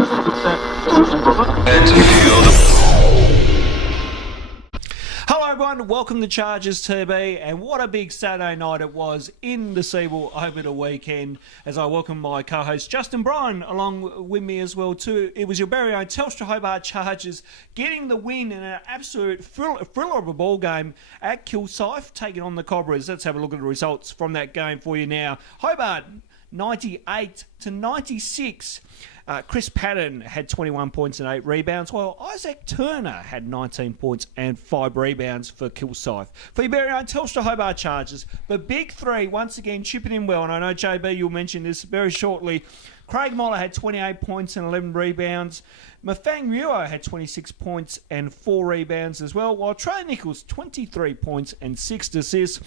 Hello everyone, welcome to Chargers TV, and what a big Saturday night it was in the Seawall over the weekend, as I welcome my co-host Justin Bryan along with me as well too. It was your very own Telstra Hobart Chargers getting the win in an absolute thriller of a ball game at Kilsyth, taking on the Cobras. Let's have a look at the results from that game for you now. Hobart 98 to 96. Chris Patton had 21 points and 8 rebounds, while Isaac Turner had 19 points and 5 rebounds for Kilsyth. For your very own Telstra Hobart Chargers, the big three once again chipping in well, and I know JB you'll mention this very shortly. Craig Moller had 28 points and 11 rebounds. Mafang Muo had 26 points and 4 rebounds as well, while Trey Nichols 23 points and 6 assists.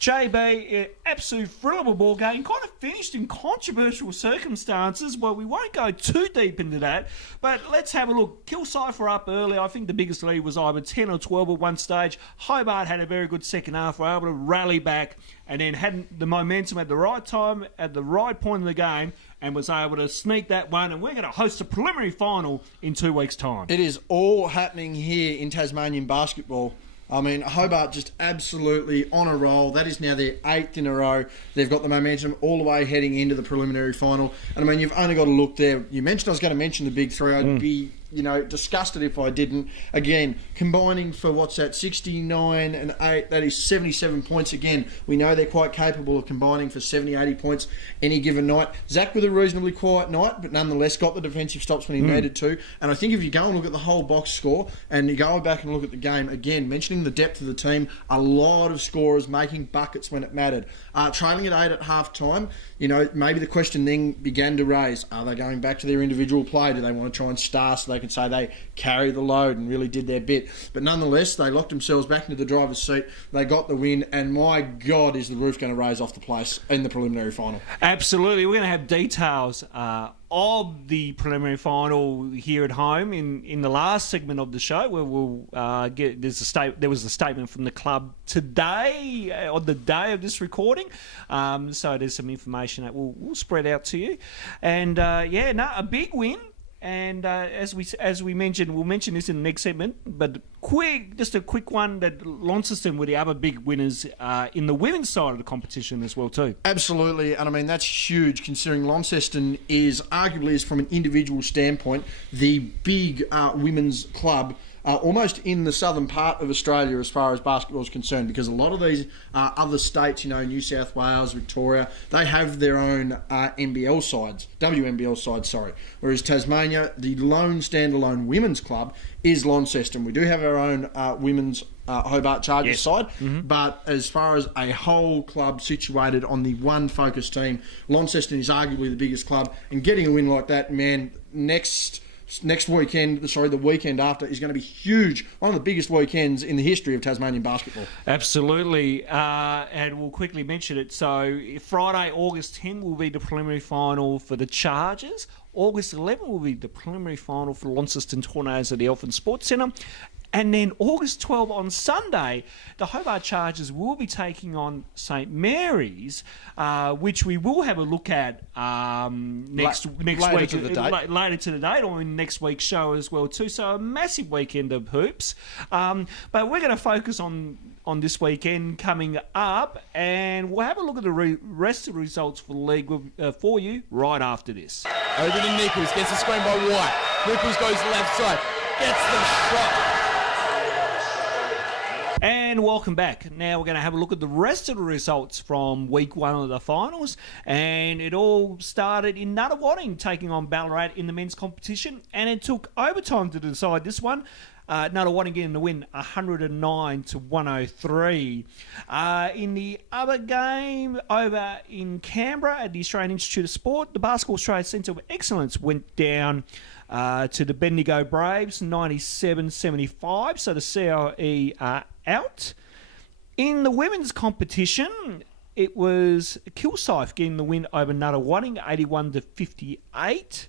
JB, absolute thrill of a ball game, kind of finished in controversial circumstances. Well, we won't go too deep into that, but let's have a look. Kilsyth were up early. I think the biggest lead was either 10 or 12 at one stage. Hobart had a very good second half, were able to rally back and then had the momentum at the right time, at the right point in the game, and was able to sneak that one. And we're going to host a preliminary final in 2 weeks' time. It is all happening here in Tasmanian basketball. I mean, Hobart just absolutely on a roll. That is now their 8th in a row. They've got the momentum all the way heading into the preliminary final. And I mean, you've only got to look there. You mentioned I was going to mention the big three. I'd be, disgusted if I didn't. Again, combining for what's that, 69 and 8, that is 77 points. Again, we know they're quite capable of combining for 70, 80 points any given night. Zach with a reasonably quiet night, but nonetheless got the defensive stops when he needed to. And I think if you go and look at the whole box score and you go back and look at the game, again, mentioning the depth of the team, a lot of scorers making buckets when it mattered. Trailing at 8 at half-time, maybe the question then began to raise, are they going back to their individual play? Do they want to try and star so they can say they carry the load and really did their bit? But nonetheless, they locked themselves back into the driver's seat. They got the win, and my God, is the roof going to raise off the place in the preliminary final. Absolutely. We're going to have details of the preliminary final here at home in the last segment of the show, where we'll there was a statement from the club today, on the day of this recording. So there's some information that we'll spread out to you. And a big win. And as we mentioned, we'll mention this in the next segment, but just a quick one, that Launceston were the other big winners in the women's side of the competition as well too. Absolutely, and I mean that's huge considering Launceston is arguably, from an individual standpoint, the big women's club almost in the southern part of Australia as far as basketball is concerned, because a lot of these other states, New South Wales, Victoria, they have their own WNBL sides, whereas Tasmania, the lone standalone women's club, is Launceston. We do have our own women's Hobart Chargers side, but as far as a whole club situated on the one focused team, Launceston is arguably the biggest club, and getting a win like that, man, next weekend, the weekend after, is going to be huge. One of the biggest weekends in the history of Tasmanian basketball. Absolutely. And we'll quickly mention it. So Friday, August 10 will be the preliminary final for the Chargers. August 11 will be the preliminary final for the Launceston Tornadoes at the Elfin Sports Centre. And then August 12 on Sunday, the Hobart Chargers will be taking on St Mary's, which we will have a look at next week, later to the date, or in next week's show as well too. So a massive weekend of hoops. But we're going to focus on this weekend coming up, and we'll have a look at the rest of the results for the league for you right after this. Over to Nichols, gets the screen by White. Nichols goes left side, gets the shot. And welcome back. Now we're going to have a look at the rest of the results from week 1 of the finals. And it all started in Nunawading taking on Ballarat in the men's competition. And it took overtime to decide this one. Nunawading getting the win 109 to 103. In the other game over in Canberra at the Australian Institute of Sport, the Basketball Australia Centre of Excellence went down to the Bendigo Braves 97-75. So the COE are out. In the women's competition, it was Kilsyth getting the win over Nunawading 81 to 58.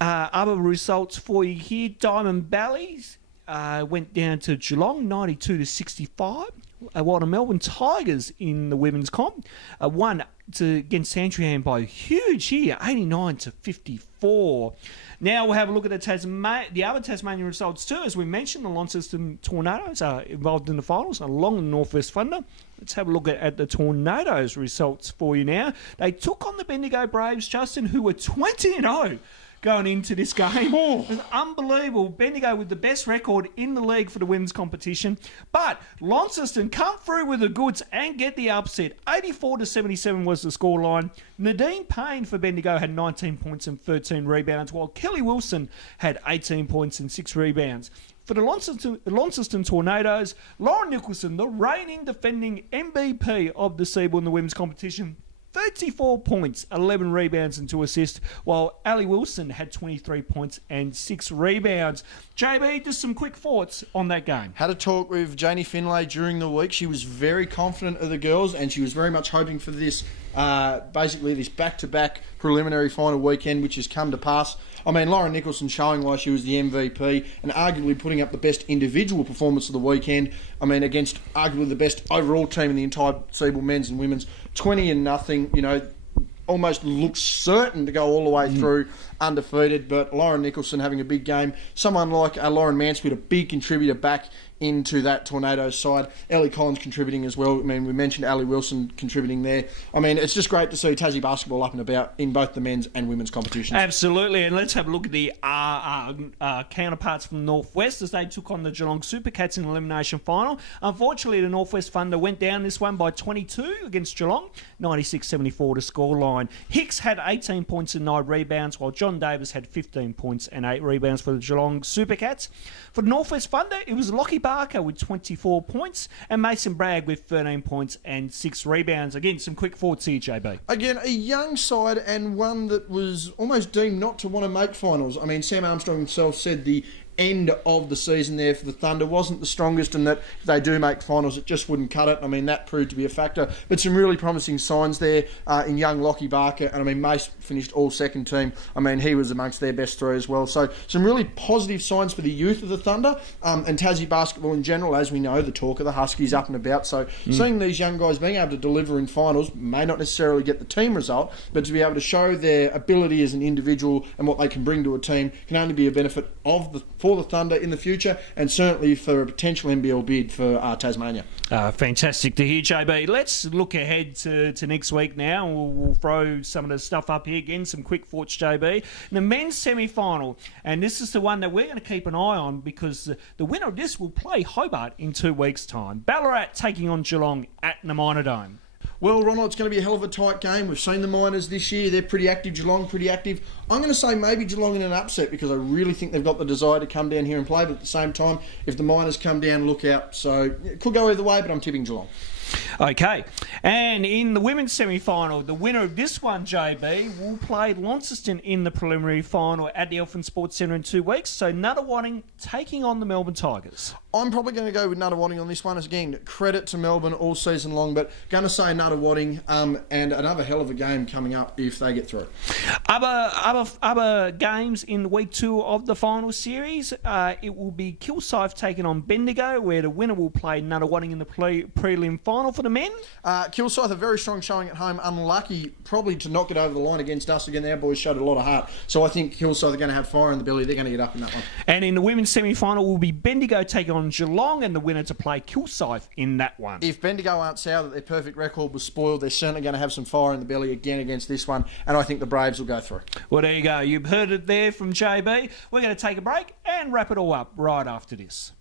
Other results for you here: Diamond Valleys went down to Geelong 92 to 65. While the Melbourne Tigers in the women's comp won against Santringham by huge here, 89-54. Now we'll have a look at the other Tasmanian results too. As we mentioned, the Launceston Tornadoes are involved in the finals along the Northwest Thunder. Let's have a look at the Tornadoes results for you now. They took on the Bendigo Braves, Justin, who were 20-0 going into this game. It was unbelievable. Bendigo with the best record in the league for the women's competition. But Launceston come through with the goods and get the upset. 84-77 was the scoreline. Nadine Payne for Bendigo had 19 points and 13 rebounds, while Kelly Wilson had 18 points and 6 rebounds. For the Launceston Tornadoes, Lauren Nicholson, the reigning defending MVP of the Seabull in the women's competition, 34 points, 11 rebounds and 2 assists, while Ali Wilson had 23 points and 6 rebounds. JB, just some quick thoughts on that game. Had a talk with Janie Finlay during the week. She was very confident of the girls, and she was very much hoping for this, basically this back-to-back preliminary final weekend, which has come to pass. I mean, Lauren Nicholson showing why she was the MVP and arguably putting up the best individual performance of the weekend. I mean, against arguably the best overall team in the entire Seabull men's and women's. 20-0, you know, almost looks certain to go all the way through undefeated. But Lauren Nicholson having a big game. Someone like Lauren Mansfield, a big contributor back into that Tornadoes side. Ellie Collins contributing as well. I mean, we mentioned Ali Wilson contributing there. I mean, it's just great to see Tassie basketball up and about in both the men's and women's competitions. Absolutely, and let's have a look at the counterparts from the Northwest as they took on the Geelong Supercats in the elimination final. Unfortunately, the Northwest Thunder went down this one by 22 against Geelong, 96-74 to scoreline. Hicks had 18 points and 9 rebounds, while John Davis had 15 points and 8 rebounds for the Geelong Supercats. For the Northwest Thunder, it was Lockie Barker with 24 points and Mason Bragg with 13 points and 6 rebounds. Again, some quick thoughts here, JB. Again, a young side and one that was almost deemed not to want to make finals. I mean, Sam Armstrong himself said the end of the season there for the Thunder wasn't the strongest, and that if they do make finals, it just wouldn't cut it. I mean, that proved to be a factor. But some really promising signs there in young Lockie Barker. And I mean, Mace finished all second team. I mean, he was amongst their best three as well. So some really positive signs for the youth of the Thunder and Tassie basketball in general. As we know, the talk of the Huskies up and about. So seeing these young guys being able to deliver in finals may not necessarily get the team result, but to be able to show their ability as an individual and what they can bring to a team can only be a benefit for the Thunder in the future, and certainly for a potential NBL bid for Tasmania. Fantastic to hear, JB. Let's look ahead to next week now. We'll throw some of the stuff up here again, some quick thoughts, JB. The men's semi-final, and this is the one that we're going to keep an eye on because the winner of this will play Hobart in 2 weeks' time. Ballarat taking on Geelong at the Minor Dome. Well, Ronald, it's going to be a hell of a tight game. We've seen the Miners this year. They're pretty active. Geelong, pretty active. I'm going to say maybe Geelong in an upset because I really think they've got the desire to come down here and play. But at the same time, if the Miners come down, look out. So it could go either way, but I'm tipping Geelong. Okay, and in the women's semi-final, the winner of this one, JB, will play Launceston in the preliminary final at the Elfin Sports Centre in 2 weeks. So Nunawading taking on the Melbourne Tigers. I'm probably going to go with Nunawading on this one. As again, credit to Melbourne all season long, but going to say Nunawading and another hell of a game coming up if they get through. Other games in week 2 of the final series, it will be Kilsyth taking on Bendigo, where the winner will play Nunawading in the prelim final for the men. Kilsyth, a very strong showing at home. Unlucky probably to not get over the line against us. Again, our boys showed a lot of heart. So I think Kilsyth are going to have fire in the belly. They're going to get up in that one. And in the women's semi-final will be Bendigo taking on Geelong, and the winner to play Kilsyth in that one. If Bendigo aren't sour that their perfect record was spoiled, they're certainly going to have some fire in the belly again against this one, and I think the Braves will go through. Well, there you go. You've heard it there from JB. We're going to take a break and wrap it all up right after this.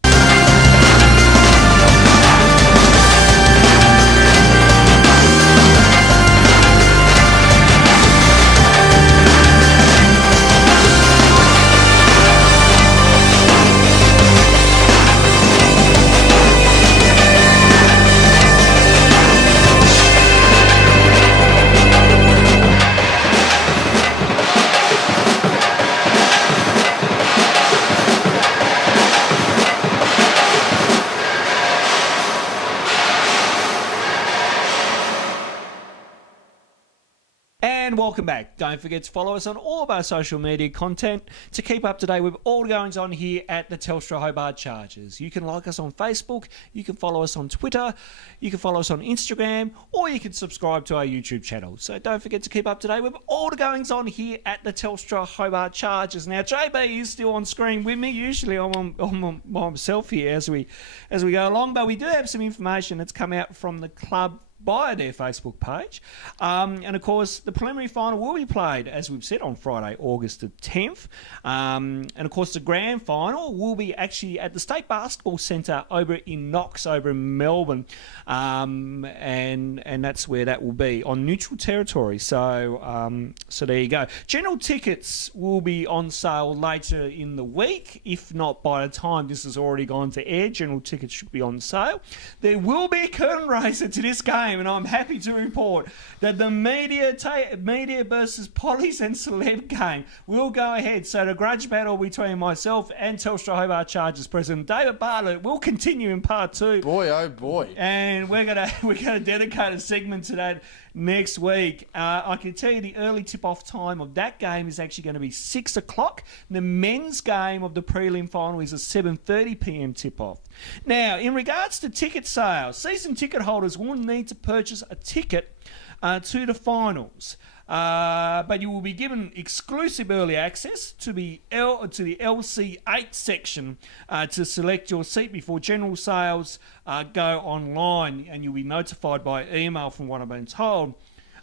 welcome back. Don't forget to follow us on all of our social media content to keep up to date with all the goings on here at the Telstra Hobart Chargers. You can like us on Facebook, you can follow us on Twitter, you can follow us on Instagram, or you can subscribe to our YouTube channel. So don't forget to keep up to date with all the goings on here at the Telstra Hobart Chargers. Now, JB is still on screen with me. Usually I'm on myself here as we go along, but we do have some information that's come out from the club via their Facebook page. And of course, the preliminary final will be played, as we've said, on Friday, August the 10th. And of course, the grand final will be actually at the State Basketball Centre over in Knox, over in Melbourne. And that's where that will be, on neutral territory. So there you go. General tickets will be on sale later in the week. If not, by the time this has already gone to air, general tickets should be on sale. There will be a curtain raiser to this game, and I'm happy to report that the media versus Pollies and Celeb game will go ahead. So the grudge battle between myself and Telstra Hobart Chargers President David Bartlett will continue in part 2. Boy, oh boy. And we're gonna dedicate a segment to that next week. I can tell you the early tip-off time of that game is actually going to be 6 o'clock. The men's game of the prelim final is a 7:30 p.m. tip-off. Now, in regards to ticket sales, season ticket holders will need to purchase a ticket to the finals. But you will be given exclusive early access to the LC8 section to select your seat before general sales go online, and you'll be notified by email, from what I've been told.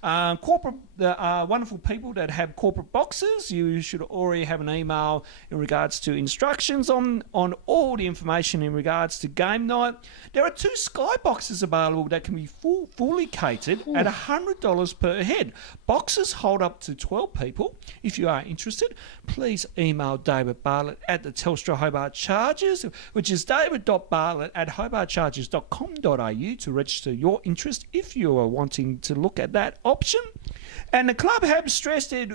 The wonderful people that have corporate boxes, you should already have an email in regards to instructions on all the information in regards to game night. There are 2 sky boxes available that can be fully catered at $100 per head. Boxes hold up to 12 people. If you are interested, please email David Bartlett at the Telstra Hobart Chargers, which is david.bartlett@hobartchargers.com.au, to register your interest if you are wanting to look at that option. And the club have stressed it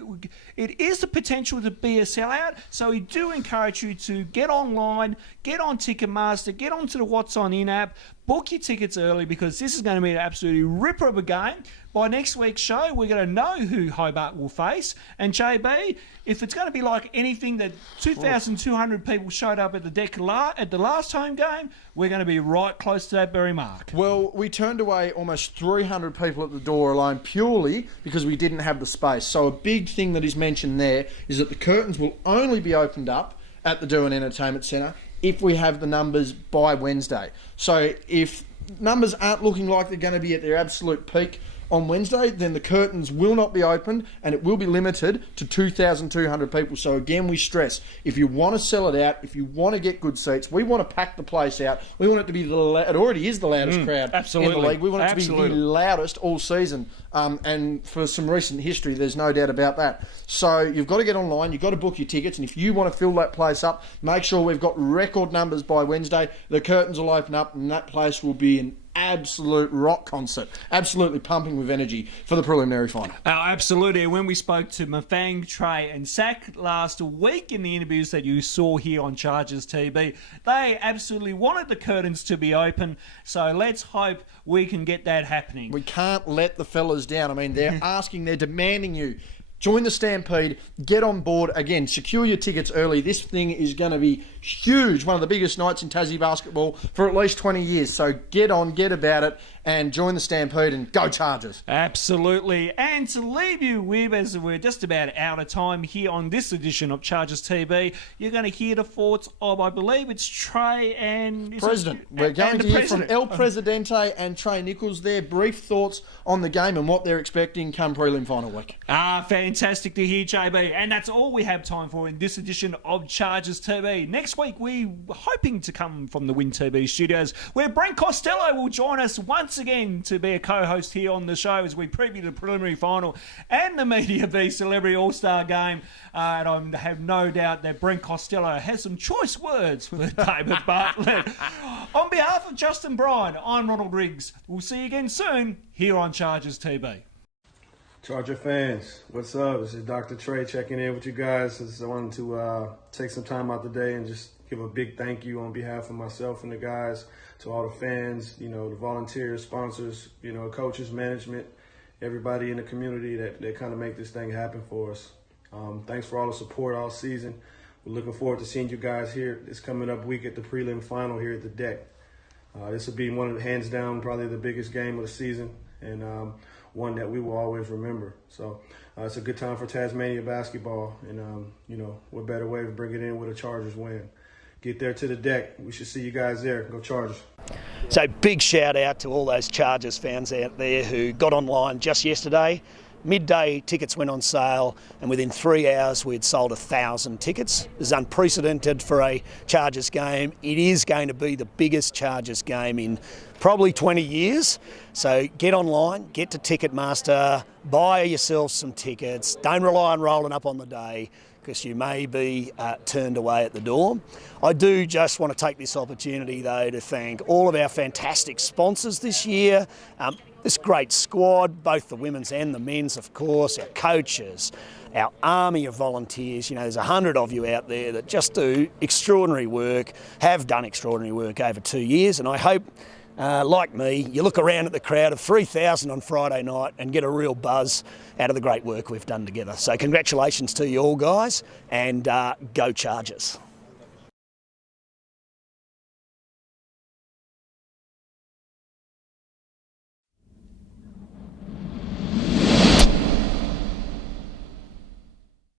is the potential to be a sellout, so we do encourage you to get online, get on Ticketmaster, get onto the What's On In app, book your tickets early, because this is going to be an absolutely ripper of a game. By next week's show, we're going to know who Hobart will face. And JB, if it's going to be like anything that 2,200 people showed up at the deck at the last home game, we're going to be right close to that very mark. Well, we turned away almost 300 people at the door alone purely because we didn't have the space. So a big thing that is mentioned there is that the curtains will only be opened up at the Derwent Entertainment Centre if we have the numbers by Wednesday. So if numbers aren't looking like they're going to be at their absolute peak on Wednesday, then the curtains will not be opened, and it will be limited to 2,200 people. So again, we stress, if you want to sell it out, if you want to get good seats, we want to pack the place out. We want it to be it already is the loudest crowd in the league. We want it to be the loudest all season. And for some recent history, there's no doubt about that. So you've got to get online, you've got to book your tickets, and if you want to fill that place up, make sure we've got record numbers by Wednesday. The curtains will open up, and that place will be an absolute rock concert, absolutely pumping with energy for the preliminary final. Absolutely. And when we spoke to Mafang, Trey and Zach last week in the interviews that you saw here on Chargers TV, they absolutely wanted the curtains to be open. So let's hope we can get that happening. We can't let the fellas down. I mean, they're they're demanding you. Join the Stampede, get on board. Again, secure your tickets early. This thing is going to be huge. One of the biggest nights in Tassie basketball for at least 20 years. So get on, get about it, and join the Stampede and go Chargers. Absolutely. And to leave you with, as we're just about out of time here on this edition of Chargers TV, you're going to hear the thoughts of, I believe it's Trey and... President. We're going to hear from El Presidente and Trey Nichols, their brief thoughts on the game and what they're expecting come prelim final week. Fantastic to hear, JB. And that's all we have time for in this edition of Chargers TV. Next week, we're hoping to come from the Win TV studios, where Brent Costello will join us once again to be a co-host here on the show as we preview the preliminary final and the Media v Celebrity All-Star game. And I have no doubt that Brent Costello has some choice words for David Bartlett. On behalf of Justin Bryan, I'm Ronald Riggs. We'll see you again soon here on Chargers TV. Charger fans, what's up? This is Dr. Trey checking in with you guys. I wanted to take some time out today and just give a big thank you on behalf of myself and the guys to all the fans, the volunteers, sponsors, coaches, management, everybody in the community that kind of make this thing happen for us. Thanks for all the support all season. We're looking forward to seeing you guys here this coming up week at the prelim final here at the deck. This will be one of the, hands down, probably the biggest game of the season, and one that we will always remember. So it's a good time for Tasmania basketball, and what better way to bring it in with a Chargers win. Get there to the deck. We should see you guys there. Go Chargers. So big shout out to all those Chargers fans out there who got online just yesterday. Midday tickets went on sale, and within 3 hours we'd sold 1,000 tickets. This is unprecedented for a Chargers game. It is going to be the biggest Chargers game in probably 20 years. So get online, get to Ticketmaster, buy yourself some tickets. Don't rely on rolling up on the day, because you may be turned away at the door. I do just want to take this opportunity, though, to thank all of our fantastic sponsors this year. This great squad, both the women's and the men's, of course, our coaches, our army of volunteers. There's 100 of you out there that just do extraordinary work, have done extraordinary work over 2 years, and I hope, like me, you look around at the crowd of 3,000 on Friday night and get a real buzz out of the great work we've done together. So congratulations to you all, guys, and go Chargers.